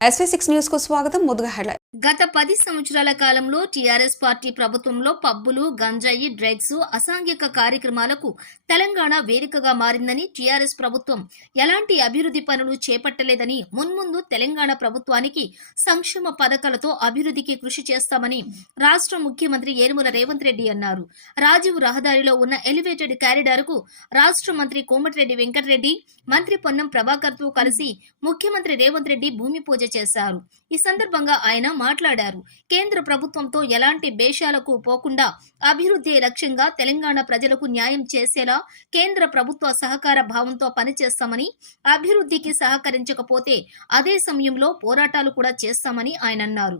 SV6 news కు స్వాగతం. ముందుగా హెడ్లైన్. గత 10 సంవత్సరాల కాలంలో టీఆర్ఎస్ పార్టీ ప్రభుత్వంలో పబ్బులు, గంజాయి, డ్రగ్స్, అసాంఘిక కార్యక్రమాలకు తెలంగాణ వేదికగా మారిందని, టీఆర్ఎస్ ప్రభుత్వం ఎలాంటి అభివృద్ధి పనులు చేపట్టలేదని, మున్ముందు తెలంగాణ ప్రభుత్వానికి సంక్షేమ పథకాలతో అభివృద్ధికి కృషి చేస్తామని రాష్ట్ర ముఖ్యమంత్రి యనమల రేవంత్ రెడ్డి అన్నారు. రాజీవ్ రహదారిలో ఉన్న ఎలివేటెడ్ కారిడార్ కు రాష్ట్ర మంత్రి కోమటిరెడ్డి వెంకటరెడ్డి, మంత్రి పొన్నం ప్రభాకర్ తో కలిసి ముఖ్యమంత్రి రేవంత్ రెడ్డి భూమి పూజ చేశారు. ఈ సందర్భంగా ఆయన మాట్లాడారు. కేంద్ర ప్రభుత్వంతో ఎలాంటి భేషాలకు పోకుండా అభివృద్ధి లక్ష్యంగా తెలంగాణ ప్రజలకు న్యాయం చేసేలా కేంద్ర ప్రభుత్వ సహకార భావంతో పనిచేస్తామని, అభివృద్ధికి సహకరించకపోతే అదే సమయంలో పోరాటాలు కూడా చేస్తామని ఆయన అన్నారు.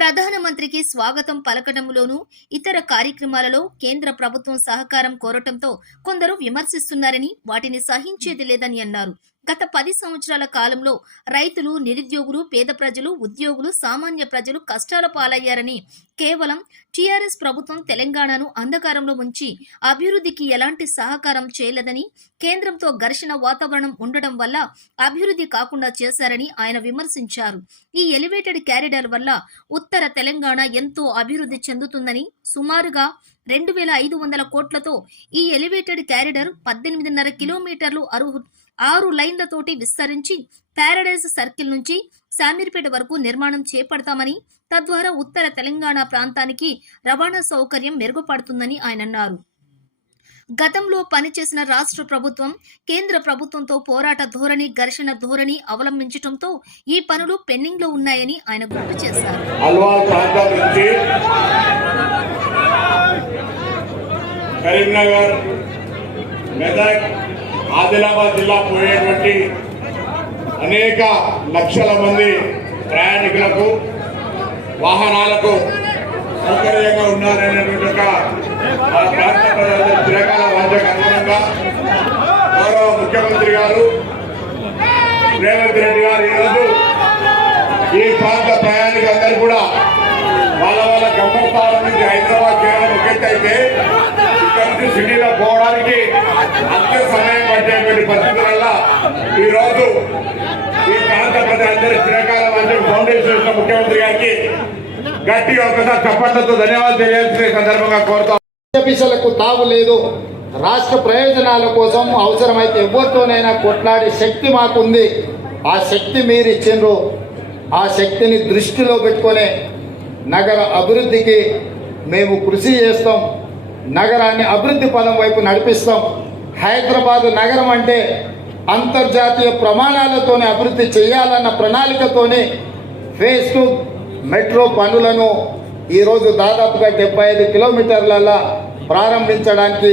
ప్రధానమంత్రికి స్వాగతం పలకడంలోనూ ఇతర కార్యక్రమాలలో కేంద్ర ప్రభుత్వం సహకారం కోరటంతో కొందరు విమర్శిస్తున్నారని, వాటిని సహించేది లేదని అన్నారు. గత 10 సంవత్సరాల కాలంలో రైతులు, నిరుద్యోగులు, పేద ప్రజలు, ఉద్యోగులు, సామాన్య ప్రజలు కష్టాల పాలయ్యారని, కేవలం టీఆర్ఎస్ ప్రభుత్వం తెలంగాణను అంధకారంలో ఉంచి అభివృద్ధికి ఎలాంటి సహకారం చేయలేదని, కేంద్రంతో ఘర్షణ వాతావరణం ఉండడం వల్ల అభివృద్ధి కాకుండా చేశారని ఆయన విమర్శించారు. ఈ ఎలివేటెడ్ కారిడార్ వల్ల ఉత్తర తెలంగాణ ఎంతో అభివృద్ధి చెందుతుందని, సుమారుగా 2500 కోట్లతో ఈ ఎలివేటెడ్ కారిడార్ 18.5 కిలోమీటర్లు 6 లైన్లతోటి విస్తరించి పారడైజ్ సర్కిల్ నుంచి శామీర్పేట వరకు నిర్మాణం చేపడతామని, తద్వారా ఉత్తర తెలంగాణ ప్రాంతానికి రవాణా సౌకర్యం మెరుగుపడుతుందని ఆయన అన్నారు. గతంలో పనిచేసిన రాష్ట్ర ప్రభుత్వం కేంద్ర ప్రభుత్వంతో పోరాట ధోరణి, ఘర్షణ ధోరణి అవలంబించడంతో ఈ పనులు పెండింగ్ లో ఉన్నాయని ఆయన గుర్తు చేశారు. కరీంనగర్, మెదక్, ఆదిలాబాద్ జిల్లా పోయేటువంటి అనేక లక్షల మంది ప్రయాణికులకు, వాహనాలకు సౌకర్యంగా ఉన్నారనేటువంటి ఆ ప్రాంత ప్రజల చిరకాల వాంఛకు అనుగుణంగా గౌరవ ముఖ్యమంత్రి గారు రేవంత్ రెడ్డి గారు ఈరోజు ఈ ప్రాంత ప్రయాణికులందరూ కూడా వాళ్ళ గమ్మస్థానం నుంచి హైదరాబాద్ చేయడం ఒకెత్తైతే ఇక్కడ నుంచి సిటీలో పోవడానికి అంత సమయం పట్టేటువంటి పరిస్థితి వల్ల ఈరోజు ఈ ప్రాంత ప్రజలందరూ చిరకాల మంచి ఫౌండేషన్ ముఖ్యమంత్రి గారికి గట్టిగా ఒకసారి చప్పట్లతో ధన్యవాదాలు తెలియాల్సిన సందర్భంగా కోరుతాం. లకు తావు లేదు. రాష్ట్ర ప్రయోజనాల కోసం అవసరమైతే ఎవరితోనైనా కొట్లాడే శక్తి మాకుంది. ఆ శక్తి మీరు ఇచ్చిండ్రు. ఆ శక్తిని దృష్టిలో పెట్టుకునే నగర అభివృద్ధికి మేము కృషి చేస్తాం. నగరాన్ని అభివృద్ధి పదం వైపు నడిపిస్తాం. హైదరాబాద్ నగరం అంటే అంతర్జాతీయ ప్రమాణాలతోనే అభివృద్ధి చేయాలన్న ప్రణాళికతోనే ఫేజ్ 2 మెట్రో పనులను ఈరోజు దాదాపుగా 75 కిలోమీటర్లలో ప్రారంభించడానికి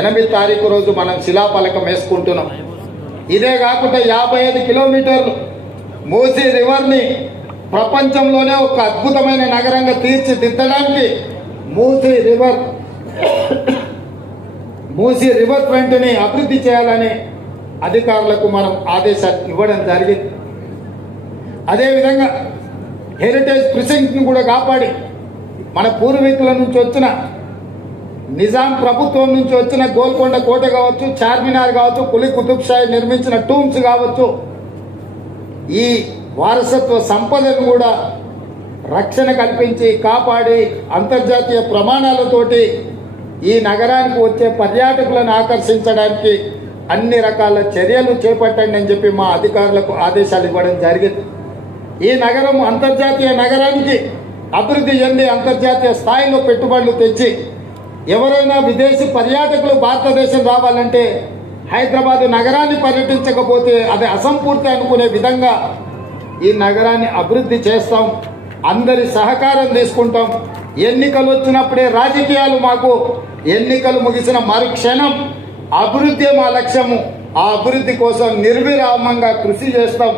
8 తారీఖు రోజు మనం శిలాఫలకం వేసుకుంటున్నాం. ఇదే కాకుండా 55 కిలోమీటర్లు మూసీ రివర్ని ప్రపంచంలోనే ఒక అద్భుతమైన నగరంగా తీర్చిదిద్దడానికి మూసీ రివర్ ఫ్రంట్ని అభివృద్ధి చేయాలని అధికారులకు మనం ఆదేశాలు ఇవ్వడం జరిగింది. అదేవిధంగా హెరిటేజ్ ప్రిసింక్ట్ని కూడా కాపాడి మన పూర్వీకుల నుంచి వచ్చిన నిజాం ప్రభుత్వం నుంచి వచ్చిన గోల్కొండ కోట కావచ్చు, చార్మినార్ కావచ్చు, కులీ కుతుబ్ షాహీ నిర్మించిన టూమ్స్ కావచ్చు, ఈ వారసత్వ సంపదను కూడా రక్షణ కల్పించి కాపాడి అంతర్జాతీయ ప్రమాణాలతోటి ఈ నగరానికి వచ్చే పర్యాటకులను ఆకర్షించడానికి అన్ని రకాల చర్యలు చేపట్టండి అని చెప్పి మా అధికారులకు ఆదేశాలు ఇవ్వడం జరిగింది. ఈ నగరం అంతర్జాతీయ నగరానికి అభివృద్ధి చెంది అంతర్జాతీయ స్థాయిలో పెట్టుబడులు తెచ్చి ఎవరైనా విదేశీ పర్యాటకులు భారతదేశం రావాలంటే హైదరాబాద్ నగరాన్ని పర్యటించకపోతే అది అసంపూర్తి అనుకునే విధంగా ఈ నగరాన్ని అభివృద్ధి చేస్తాం. అందరి సహకారం తీసుకుంటాం. ఎన్నికలు వచ్చినప్పుడే రాజకీయాలు మాకు, ఎన్నికలు ముగిసిన మరుక్షణం అభివృద్ధి మా లక్ష్యము. ఆ అభివృద్ధి కోసం నిర్విరామంగా కృషి చేస్తాం.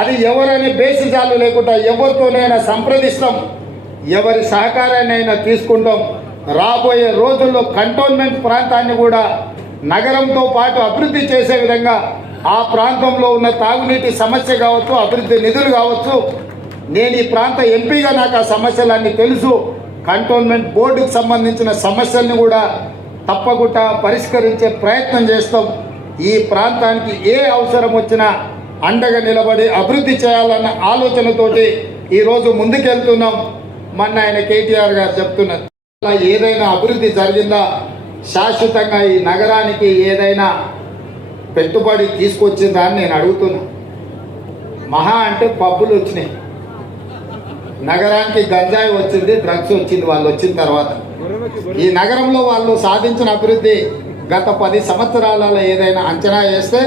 అది ఎవరని బేసిజాలు లేకుండా ఎవరితోనైనా సంప్రదిస్తాం, ఎవరి సహకారాన్నైనా తీసుకుంటాం. రాబోయే రోజుల్లో కంటోన్మెంట్ ప్రాంతాన్ని కూడా నగరంతో పాటు అభివృద్ధి చేసే విధంగా ఆ ప్రాంతంలో ఉన్న తాగునీటి సమస్య కావచ్చు, అభివృద్ధి నిధులు కావచ్చు, నేను ఈ ప్రాంత ఎంపీగా నాకు ఆ సమస్యలన్నీ తెలుసు. కంటోన్మెంట్ బోర్డుకు సంబంధించిన సమస్యల్ని కూడా తప్పకుండా పరిష్కరించే ప్రయత్నం చేస్తాం. ఈ ప్రాంతానికి ఏ అవసరం వచ్చినా అండగా నిలబడి అభివృద్ధి చేయాలన్న ఆలోచనతోటి ఈరోజు ముందుకెళ్తున్నాం. మొన్న ఆయన కేటీఆర్ గారు చెప్తున్నారు, అలా ఏదైనా అభివృద్ధి జరిగిందా, శాశ్వతంగా ఈ నగరానికి ఏదైనా పెట్టుబడి తీసుకొచ్చిందా అని నేను అడుగుతున్నా. మహా అంటే పబ్బులు వచ్చినాయి, నగరానికి గంజాయి వచ్చింది, డ్రగ్స్ వచ్చింది వాళ్ళు వచ్చిన తర్వాత. ఈ నగరంలో వాళ్ళు సాధించిన అభివృద్ధి గత 10 సంవత్సరాలలో ఏదైనా అంచనా వేస్తే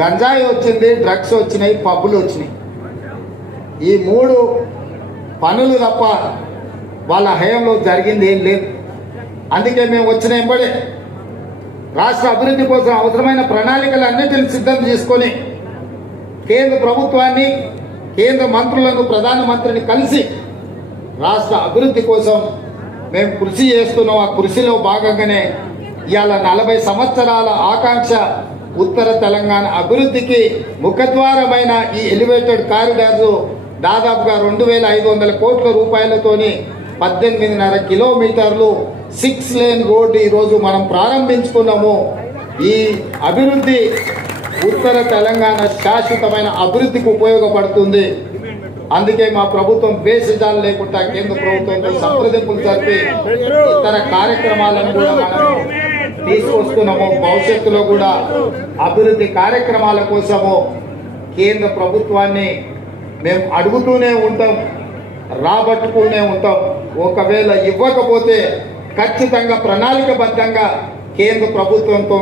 గంజాయి వచ్చింది, డ్రగ్స్ వచ్చినాయి, పబ్బులు వచ్చినాయి. ఈ 3 పనులు తప్ప వాళ్ళ హయాంలో జరిగింది ఏం లేదు. అందుకే మేము వచ్చిన ఎంబడే రాష్ట్ర అభివృద్ధి కోసం అవసరమైన ప్రణాళికలన్నిటిని సిద్ధం చేసుకొని కేంద్ర ప్రభుత్వాన్ని, కేంద్ర మంత్రులను, ప్రధానమంత్రిని కలిసి రాష్ట్ర అభివృద్ధి కోసం మేము కృషి చేస్తున్నాం. ఆ కృషిలో భాగంగానే ఇవాళ 40 సంవత్సరాల ఆకాంక్ష ఉత్తర తెలంగాణ అభివృద్ధికి ముఖద్వారమైన ఈ ఎలివేటెడ్ కారిడార్స్ దాదాపుగా 2500 కోట్ల రూపాయలతోని 18.5 కిలోమీటర్లు 6 లేన్ రోడ్డు ఈరోజు మనం ప్రారంభించుకున్నాము. ఈ అభివృద్ధి ఉత్తర తెలంగాణ శాశ్వతమైన అభివృద్ధికి ఉపయోగపడుతుంది. అందుకే మా ప్రభుత్వం బేసిజాలు లేకుండా కేంద్ర ప్రభుత్వంతో సంప్రదింపులు జరిపి ఇతర కార్యక్రమాలను కూడా మనం తీసుకొస్తున్నాము. భవిష్యత్తులో కూడా అభివృద్ధి కార్యక్రమాల కోసము కేంద్ర ప్రభుత్వాన్ని మేము అడుగుతూనే ఉంటాం, రాబట్టుతూనే ఉంటాం. ఒకవేళ ఇవ్వకపోతే ఖచ్చితంగా ప్రణాళికబద్ధంగా కేంద్ర ప్రభుత్వంతో